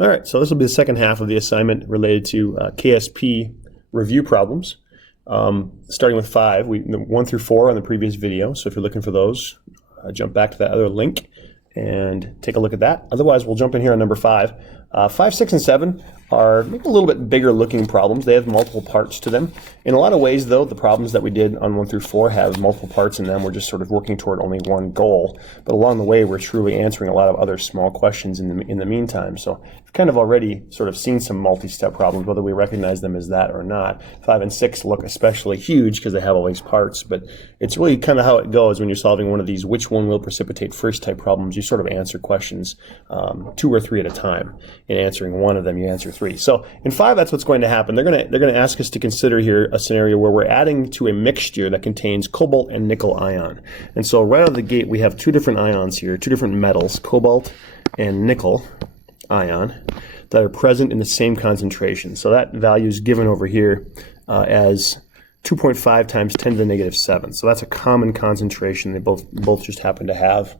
All right, so this will be the second half of the assignment related to KSP review problems. Starting with 5, 1 through 4 on the previous video. So if you're looking for those, jump back to that other link and take a look at that. Otherwise, we'll jump in here on number 5. 5, 6, and 7 are maybe a little bit bigger looking problems. They have multiple parts to them. In a lot of ways, though, the problems that we did on 1 through 4 have multiple parts in them. We're just sort of working toward only one goal. But along the way, we're truly answering a lot of other small questions in the meantime. So we've kind of already sort of seen some multi-step problems, whether we recognize them as that or not. 5 and 6 look especially huge because they have all these parts. But it's really kind of how it goes when you're solving one of these which one will precipitate first type problems. You sort of answer questions 2 or 3 at a time. In answering one of them, you answer 3. So in 5, that's what's going to happen. They're going to ask us to consider here a scenario where we're adding to a mixture that contains cobalt and nickel ion. And so right out of the gate, we have 2 different ions here, 2 different metals, cobalt and nickel ion, that are present in the same concentration. So that value is given over here as 2.5 times 10 to the negative 7. So that's a common concentration they both just happen to have.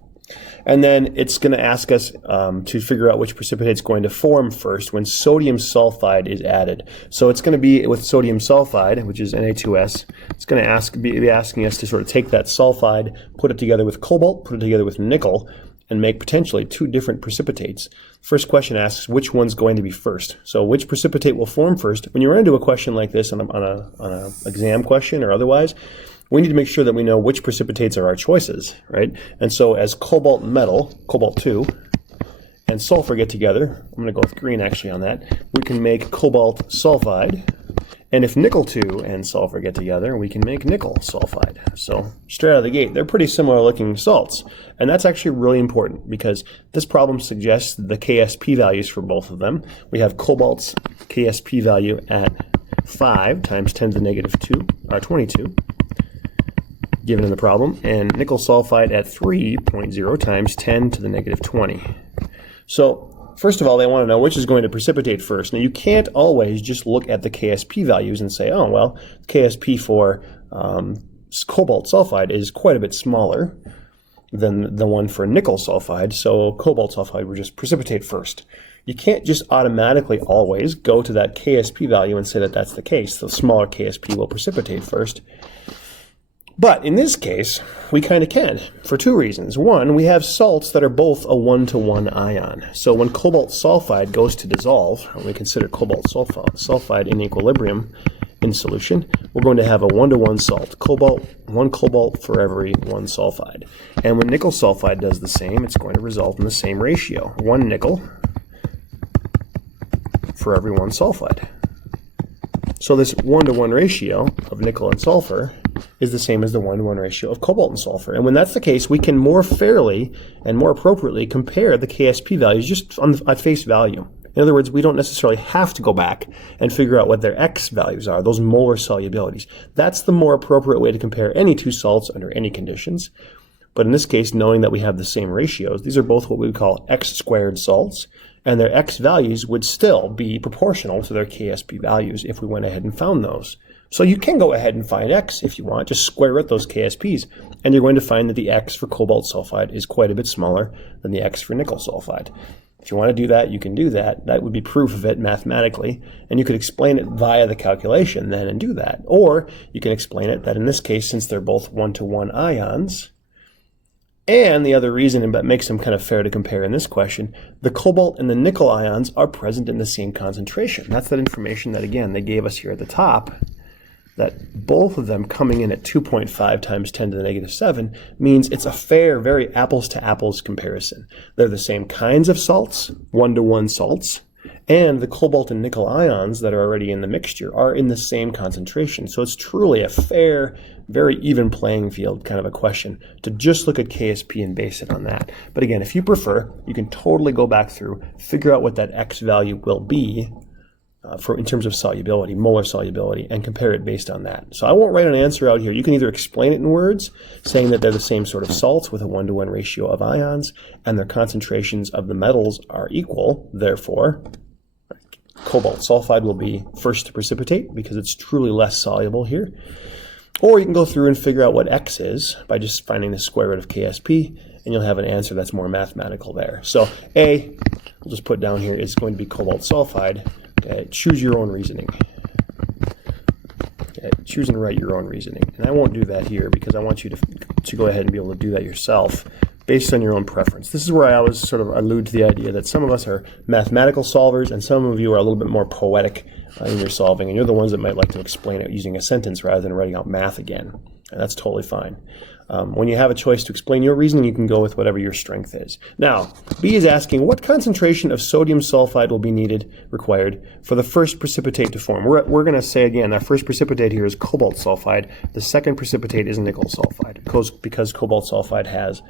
And then it's going to ask us to figure out which precipitate is going to form first when sodium sulfide is added. So it's going to be with sodium sulfide, which is Na2S. It's going to be asking us to sort of take that sulfide, put it together with cobalt, put it together with nickel, and make potentially 2 different precipitates. First question asks which one's going to be first. So which precipitate will form first? When you run into a question like this on an exam question or otherwise, we need to make sure that we know which precipitates are our choices, right? And so as cobalt metal, cobalt 2, and sulfur get together, I'm going to go with green actually on that, we can make cobalt sulfide. And if nickel 2 and sulfur get together, we can make nickel sulfide. So straight out of the gate, they're pretty similar looking salts. And that's actually really important because this problem suggests the KSP values for both of them. We have cobalt's KSP value at 5 times 10 to the negative 2, or 22. Given in the problem, and nickel sulfide at 3.0 times 10 to the negative 20. So first of all, they want to know which is going to precipitate first. Now you can't always just look at the KSP values and say, oh, well, KSP for cobalt sulfide is quite a bit smaller than the one for nickel sulfide, so cobalt sulfide will just precipitate first. You can't just automatically always go to that KSP value and say that that's the case. The smaller KSP will precipitate first. But in this case, we kind of can, for 2 reasons. One, we have salts that are both a 1-to-1 ion. So when cobalt sulfide goes to dissolve, when we consider cobalt sulfide in equilibrium in solution, we're going to have a 1-to-1 salt. One cobalt for every 1 sulfide. And when nickel sulfide does the same, it's going to result in the same ratio. 1 nickel for every 1 sulfide. So this 1-to-1 ratio of nickel and sulfur is the same as the 1-to-1 ratio of cobalt and sulfur. And when that's the case, we can more fairly and more appropriately compare the KSP values just at face value. In other words, we don't necessarily have to go back and figure out what their X values are, those molar solubilities. That's the more appropriate way to compare any 2 salts under any conditions. But in this case, knowing that we have the same ratios, these are both what we would call X squared salts, and their X values would still be proportional to their KSP values if we went ahead and found those. So you can go ahead and find X if you want, just square root those KSPs, and you're going to find that the X for cobalt sulfide is quite a bit smaller than the X for nickel sulfide. If you want to do that, you can do that. That would be proof of it mathematically, and you could explain it via the calculation then and do that. Or you can explain it that in this case, since they're both 1-to-1 ions, and the other reason that makes them kind of fair to compare in this question, the cobalt and the nickel ions are present in the same concentration. That's that information that, again, they gave us here at the top, that both of them coming in at 2.5 times 10 to the negative 7 means it's a fair, very apples-to-apples comparison. They're the same kinds of salts, 1-to-1 salts, and the cobalt and nickel ions that are already in the mixture are in the same concentration. So it's truly a fair, very even playing field kind of a question to just look at KSP and base it on that. But again, if you prefer, you can totally go back through, figure out what that X value will be in terms of solubility, molar solubility, and compare it based on that. So I won't write an answer out here. You can either explain it in words, saying that they're the same sort of salts with a 1-to-1 ratio of ions, and their concentrations of the metals are equal, therefore cobalt sulfide will be first to precipitate because it's truly less soluble here. Or you can go through and figure out what X is by just finding the square root of KSP, and you'll have an answer that's more mathematical there. So A, we'll just put down here, is going to be cobalt sulfide. Okay, choose your own reasoning. Okay, choose and write your own reasoning. And I won't do that here because I want you to go ahead and be able to do that yourself based on your own preference. This is where I always sort of allude to the idea that some of us are mathematical solvers and some of you are a little bit more poetic in your solving, and you're the ones that might like to explain it using a sentence rather than writing out math again. And that's totally fine. When you have a choice to explain your reasoning, you can go with whatever your strength is. Now, B is asking what concentration of sodium sulfide will be required for the first precipitate to form. We're going to say again, our first precipitate here is cobalt sulfide. The second precipitate is nickel sulfide because cobalt sulfide has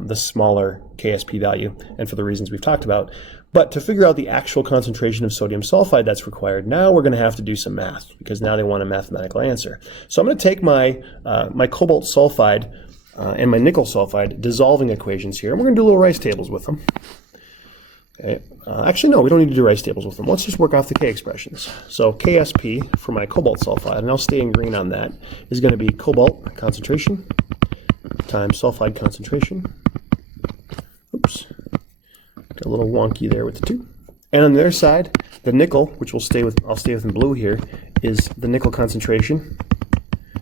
the smaller KSP value, and for the reasons we've talked about. But to figure out the actual concentration of sodium sulfide that's required, now we're going to have to do some math, because now they want a mathematical answer. So I'm going to take my cobalt sulfide and my nickel sulfide dissolving equations here, and we're going to do little rice tables with them. Okay. Actually, no, we don't need to do rice tables with them. Let's just work off the K expressions. So KSP for my cobalt sulfide, and I'll stay in green on that, is going to be cobalt concentration times sulfide concentration. Oops. Got a little wonky there with the 2. And on the other side, the nickel, which I'll stay with in blue here, is the nickel concentration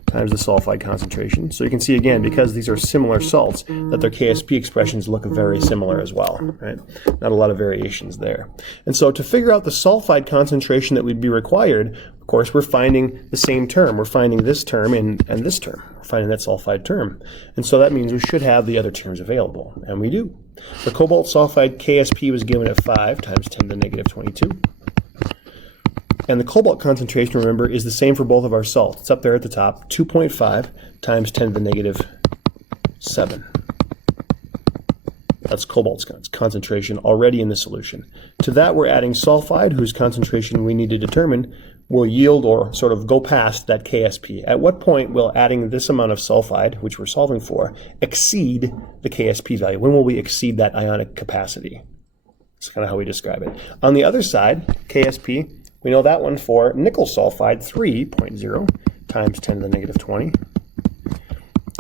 times the sulfide concentration. So you can see again, because these are similar salts, that their KSP expressions look very similar as well, right? Not a lot of variations there. And so to figure out the sulfide concentration that would be required, of course, we're finding the same term. We're finding this term and this term. We're finding that sulfide term. And so that means we should have the other terms available, and we do. The cobalt sulfide KSP was given at 5 times 10 to the negative 22. And the cobalt concentration, remember, is the same for both of our salts. It's up there at the top, 2.5 times 10 to the negative 7. That's cobalt's concentration already in the solution. To that, we're adding sulfide, whose concentration we need to determine will yield or sort of go past that KSP. At what point will adding this amount of sulfide, which we're solving for, exceed the KSP value? When will we exceed that ionic capacity? That's kind of how we describe it. On the other side, KSP, we know that one for nickel sulfide, 3.0 times 10 to the negative 20.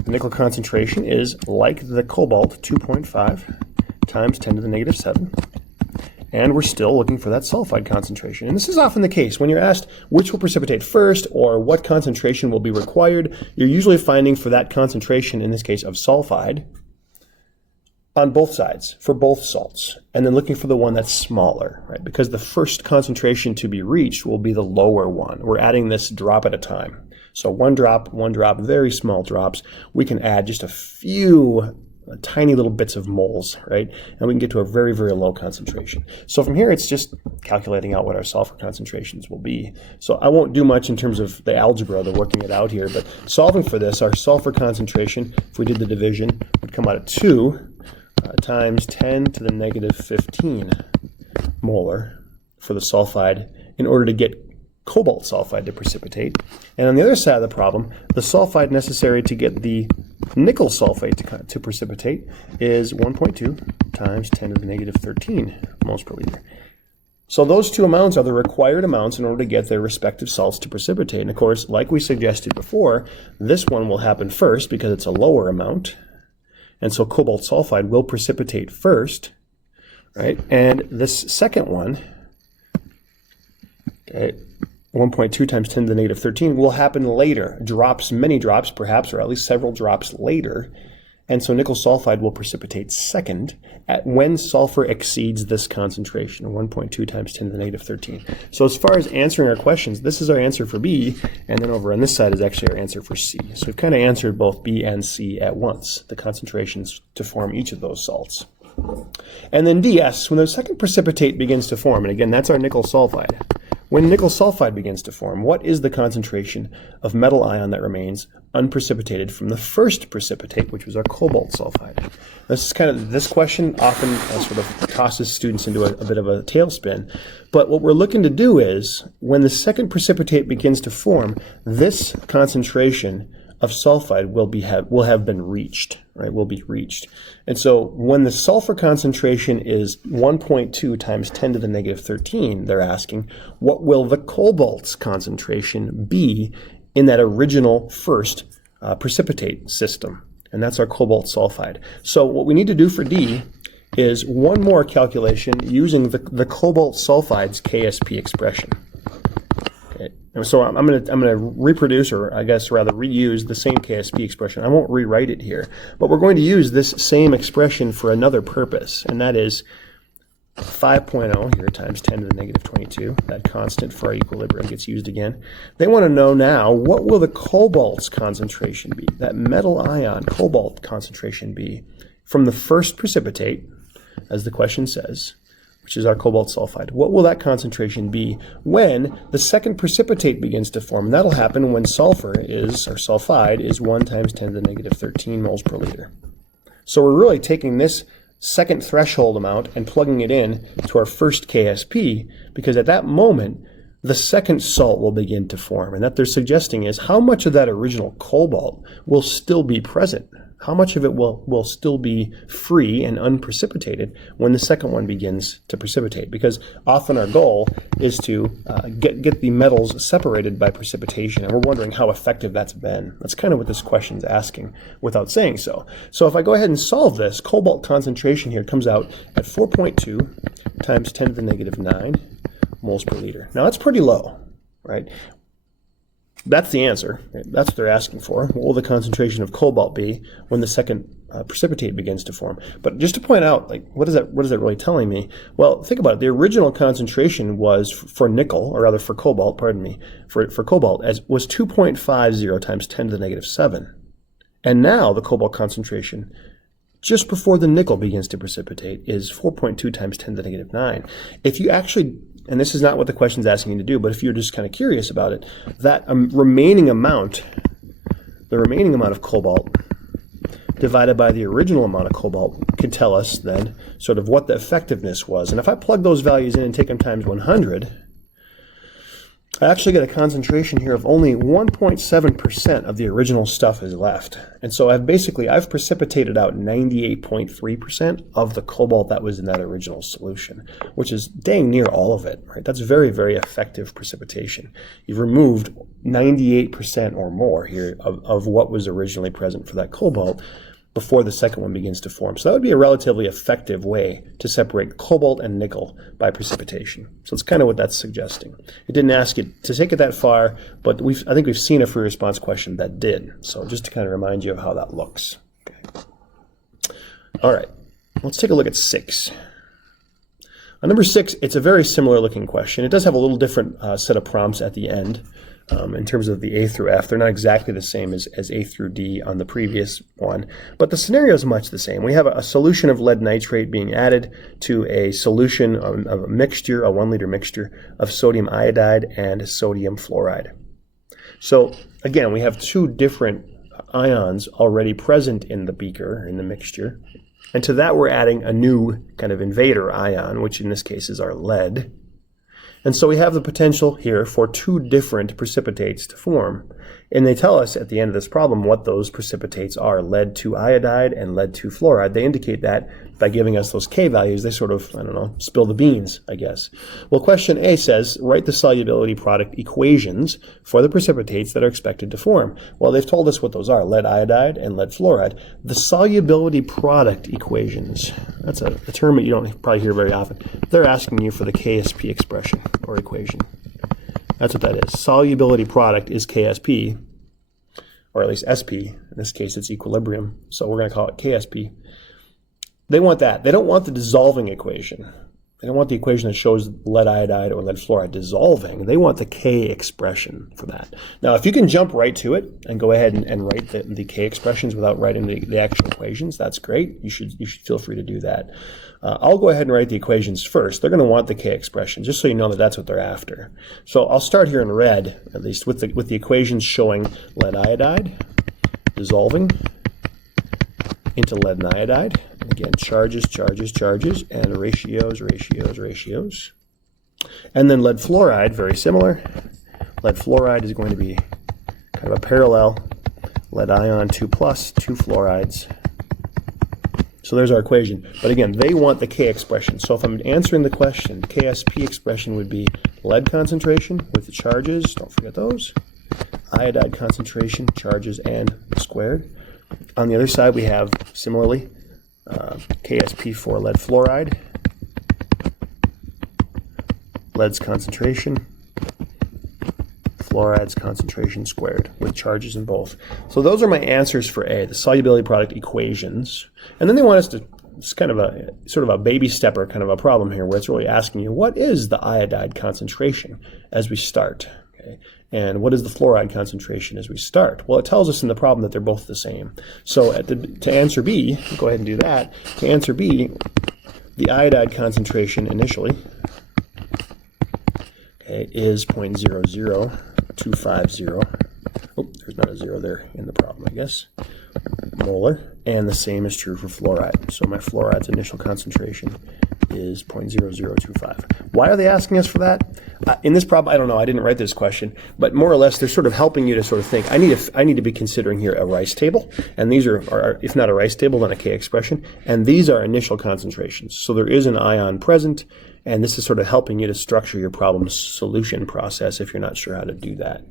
The nickel concentration is like the cobalt, 2.5 times 10 to the negative 7. And we're still looking for that sulfide concentration. And this is often the case. When you're asked which will precipitate first or what concentration will be required, you're usually finding for that concentration, in this case of sulfide, on both sides, for both salts, and then looking for the one that's smaller, right? Because the first concentration to be reached will be the lower one. We're adding this drop at a time. So one drop, very small drops. We can add just a few tiny little bits of moles, right? And we can get to a very, very low concentration. So from here, it's just calculating out what our sulfur concentrations will be. So I won't do much in terms of the algebra, the working it out here, but solving for this, our sulfur concentration, if we did the division, would come out at 2 times 10 to the negative 15 molar for the sulfide in order to get cobalt sulfide to precipitate. And on the other side of the problem, the sulfide necessary to get the nickel sulfate to precipitate is 1.2 times 10 to the negative 13 moles per liter. So those two amounts are the required amounts in order to get their respective salts to precipitate. And of course, like we suggested before, this one will happen first because it's a lower amount. And so cobalt sulfide will precipitate first, right? And this second one, okay, 1.2 times 10 to the negative 13 will happen later. Drops, many drops perhaps, or at least several drops later. And so nickel sulfide will precipitate second at when sulfur exceeds this concentration, 1.2 times 10 to the negative 13. So as far as answering our questions, this is our answer for B, and then over on this side is actually our answer for C. So we've kind of answered both B and C at once, the concentrations to form each of those salts. And then D asks, when the second precipitate begins to form, and again, that's our nickel sulfide. When nickel sulfide begins to form, what is the concentration of metal ion that remains unprecipitated from the first precipitate, which was our cobalt sulfide? This question often sort of tosses students into a bit of a tailspin. But what we're looking to do is, when the second precipitate begins to form, this concentration of sulfide will have been reached, right? Will be reached. And so when the sulfur concentration is 1.2 times 10 to the negative 13, they're asking, what will the cobalt's concentration be in that original first precipitate system? And that's our cobalt sulfide. So what we need to do for D is one more calculation using the cobalt sulfide's KSP expression. Okay. So I'm going to reproduce, or I guess rather reuse the same KSP expression. I won't rewrite it here, but we're going to use this same expression for another purpose, and that is 5.0 here times 10 to the negative 22. That constant for our equilibrium gets used again. They want to know now, what will the cobalt's concentration be, that metal ion cobalt concentration be, from the first precipitate, as the question says, which is our cobalt sulfide. What will that concentration be when the second precipitate begins to form? And that'll happen when sulfide is 1 times 10 to the negative 13 moles per liter. So we're really taking this second threshold amount and plugging it in to our first KSP, because at that moment, the second salt will begin to form. And that they're suggesting is how much of that original cobalt will still be present. How much of it will still be free and unprecipitated when the second one begins to precipitate? Because often our goal is to get the metals separated by precipitation, and we're wondering how effective that's been. That's kind of what this question's asking without saying so. So if I go ahead and solve this, cobalt concentration here comes out at 4.2 times 10 to the negative 9 moles per liter. Now that's pretty low, right? That's the answer. That's what they're asking for. What will the concentration of cobalt be when the second precipitate begins to form? But just to point out, like, what is that really telling me? Well, think about it. The original concentration was for nickel, or rather for cobalt, pardon me, for cobalt, was 2.50 times 10 to the negative 7. And now the cobalt concentration, just before the nickel begins to precipitate, is 4.2 times 10 to the negative 9. If you actually, and this is not what the question's asking you to do, but if you're just kind of curious about it, that remaining amount of cobalt divided by the original amount of cobalt could tell us then sort of what the effectiveness was. And if I plug those values in and take them times 100, I actually get a concentration here of only 1.7% of the original stuff is left. And so I've precipitated out 98.3% of the cobalt that was in that original solution, which is dang near all of it, right? That's very, very effective precipitation. You've removed 98% or more here of what was originally present for that cobalt before the second one begins to form. So that would be a relatively effective way to separate cobalt and nickel by precipitation. So that's kind of what that's suggesting. It didn't ask it to take it that far, but I think we've seen a free response question that did. So just to kind of remind you of how that looks. Okay. All right, let's take a look at 6. On number 6, it's a very similar looking question. It does have a little different set of prompts at the end. In terms of the A through F, they're not exactly the same as A through D on the previous one, but the scenario is much the same. We have a solution of lead nitrate being added to a solution of a mixture, a 1 liter mixture of sodium iodide and sodium fluoride. So again, we have two different ions already present in the beaker, in the mixture, and to that we're adding a new kind of invader ion, which in this case is our lead. And so we have the potential here for two different precipitates to form. And they tell us at the end of this problem what those precipitates are, lead 2 iodide and lead 2 fluoride. They indicate that by giving us those K values. They sort of, spill the beans, I guess. Well, question A says, write the solubility product equations for the precipitates that are expected to form. Well, they've told us what those are, lead iodide and lead fluoride. The solubility product equations, that's a term that you don't probably hear very often. They're asking you for the KSP expression or equation. That's what that is. Solubility product is KSP, or at least SP. In this case, it's equilibrium, so we're going to call it KSP. They want that. They don't want the dissolving equation. They don't want the equation that shows lead iodide or lead fluoride dissolving. They want the K expression for that. Now, if you can jump right to it and go ahead and write the K expressions without writing the actual equations, that's great. You should feel free to do that. I'll go ahead and write the equations first. They're going to want the K expression, just so you know that that's what they're after. So I'll start here in red, at least, with the equations showing lead iodide dissolving into lead and iodide. Again, charges, charges, charges, and ratios, ratios, ratios. And then lead fluoride, very similar. Lead fluoride is going to be kind of a parallel. Lead ion 2 plus, 2 fluorides. So there's our equation. But again, they want the K expression. So if I'm answering the question, the KSP expression would be lead concentration with the charges, don't forget those. Iodide concentration, charges, and squared. On the other side, we have, similarly, KSP for lead fluoride, lead's concentration, fluoride's concentration squared with charges in both. So those are my answers for A, the solubility product equations. And then they want us to, it's kind of a sort of a baby stepper kind of a problem here where it's really asking you, what is the iodide concentration as we start? Okay. And what is the fluoride concentration as we start? Well, it tells us in the problem that they're both the same. So to answer B, go ahead and do that. To answer B, the iodide concentration initially, okay, is 0.00250. Oh, there's not a zero there in the problem, I guess. Molar, and the same is true for fluoride. So my fluoride's initial concentration is 0.0025. Why are they asking us for that? In this problem, I don't know. I didn't write this question, but more or less, they're sort of helping you to sort of think. I need to be considering here a Rice table, and these are if not a Rice table, then a K expression, and these are initial concentrations. So there is an ion present, and this is sort of helping you to structure your problem solution process if you're not sure how to do that.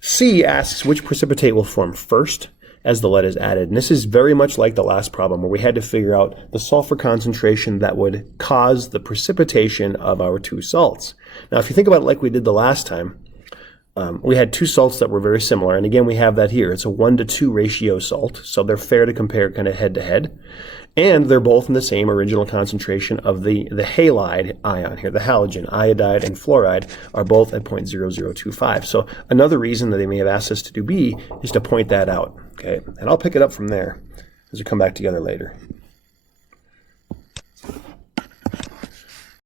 C asks which precipitate will form first as the lead is added. And this is very much like the last problem where we had to figure out the sulfur concentration that would cause the precipitation of our two salts. Now, if you think about it like we did the last time, we had two salts that were very similar. And again, we have that here. It's a 1-to-2 ratio salt. So they're fair to compare kind of head to head. And they're both in the same original concentration of the halide ion here. The halogen, iodide, and fluoride are both at 0.0025. So another reason that they may have asked us to do B is to point that out. Okay, and I'll pick it up from there as we come back together later.